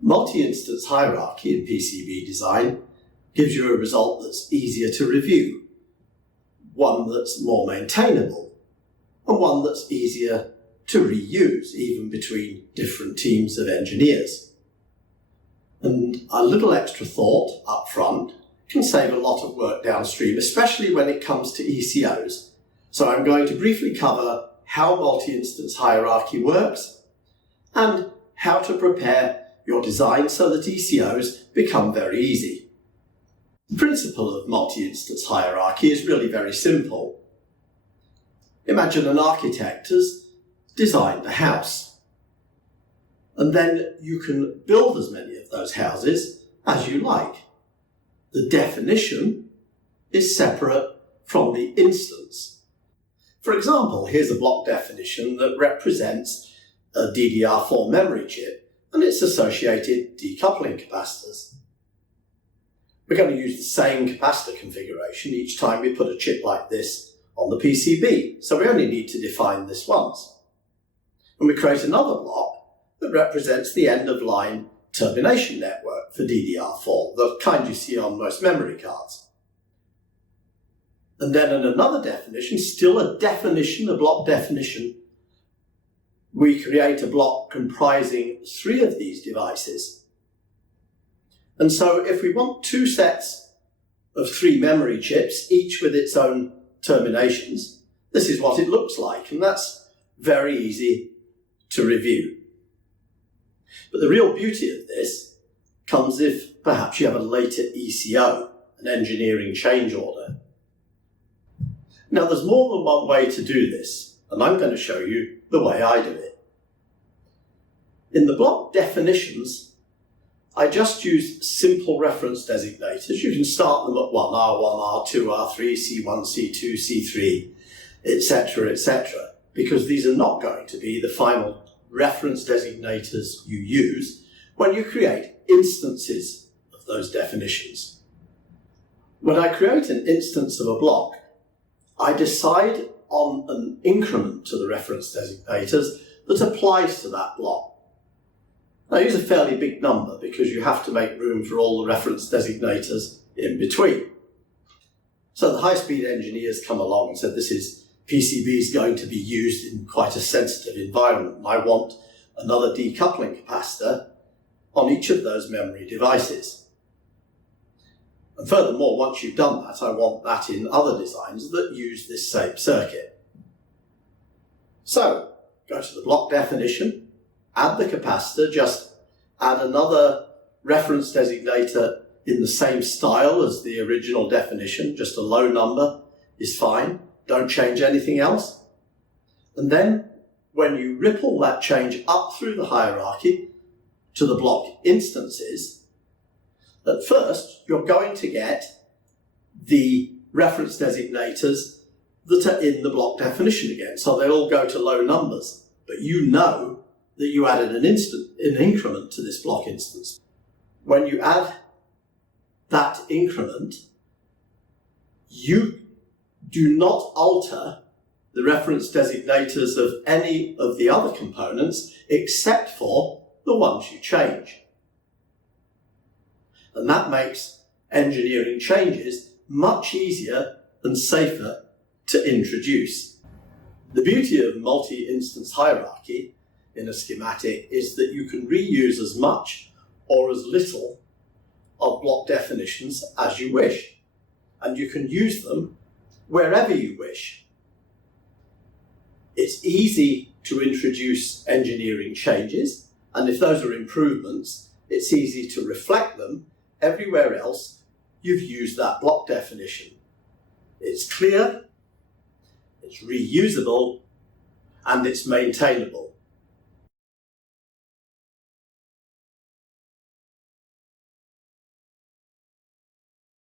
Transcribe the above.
Multi-instance hierarchy in PCB design gives you a result that's easier to review, one that's more maintainable, and one that's easier to reuse, even between different teams of engineers. And a little extra thought up front can save a lot of work downstream, especially when it comes to ECOs. So I'm going to briefly cover how multi-instance hierarchy works and how to prepare your design so that ECOs become very easy. The principle of multi-instance hierarchy is really very simple. Imagine an architect has designed a house, and then you can build as many of those houses as you like. The definition is separate from the instance. For example, here's a block definition that represents a DDR4 memory chip and its associated decoupling capacitors. We're going to use the same capacitor configuration each time we put a chip like this on the PCB, so we only need to define this once. And we create another block that represents the end-of-line termination network for DDR4, the kind you see on most memory cards. And then in another definition, still a definition, a block definition, we create a block comprising 3 of these devices. And so if we want 2 sets of 3 memory chips, each with its own terminations, this is what it looks like, and that's very easy to review. But the real beauty of this comes if perhaps you have a later ECO, an engineering change order. Now there's more than one way to do this, and I'm going to show you the way I do it. In the block definitions, I just use simple reference designators. You can start them at 1R1, R2, R3, C1, C2, C3, etc., etc., because these are not going to be the final reference designators you use when you create instances of those definitions. When I create an instance of a block, I decide on an increment to the reference designators that applies to that block. I use a fairly big number because you have to make room for all the reference designators in between. So the high-speed engineers come along and said, PCB is going to be used in quite a sensitive environment, and I want another decoupling capacitor on each of those memory devices. And furthermore, once you've done that, I want that in other designs that use this same circuit. So, go to the block definition, add the capacitor, just add another reference designator in the same style as the original definition, just a low number is fine. Don't change anything else. And then when you ripple that change up through the hierarchy to the block instances, at first you're going to get the reference designators that are in the block definition again. So they all go to low numbers, but you know that you added an increment to this block instance. When you add that increment, you do not alter the reference designators of any of the other components except for the ones you change. And that makes engineering changes much easier and safer to introduce. The beauty of multi-instance hierarchy in a schematic is that you can reuse as much or as little of block definitions as you wish, and you can use them wherever you wish. It's easy to introduce engineering changes, and if those are improvements, it's easy to reflect them everywhere else you've used that block definition. It's clear, it's reusable, and it's maintainable.